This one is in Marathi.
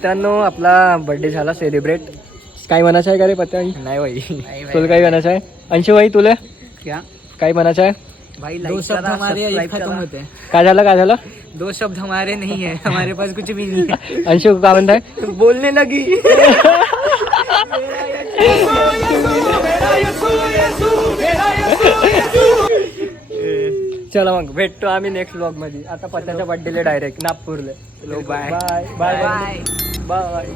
मित्रांनो आपला बर्थडे झाला सेलिब्रेट. काय म्हणायचं आहे का रे पत्या? नाही भाई. तुला काय म्हणायचं आहे? अंशू भाई तुला क्या काय म्हणायचं आहे? भाई दो शब्द हमारे ये खत्म होते हैं. काय झालं? दो शब्द हमारे नहीं है, हमारे पास कुछ भी नहीं है. अंशू काय म्हणताय? बोलने लगी. चला मग भेटतो आम्ही नेक्स्ट व्लॉग मध्ये. आता पत्याच्या बर्थडेला डायरेक्ट नागपूरला. Bye bye bye bye.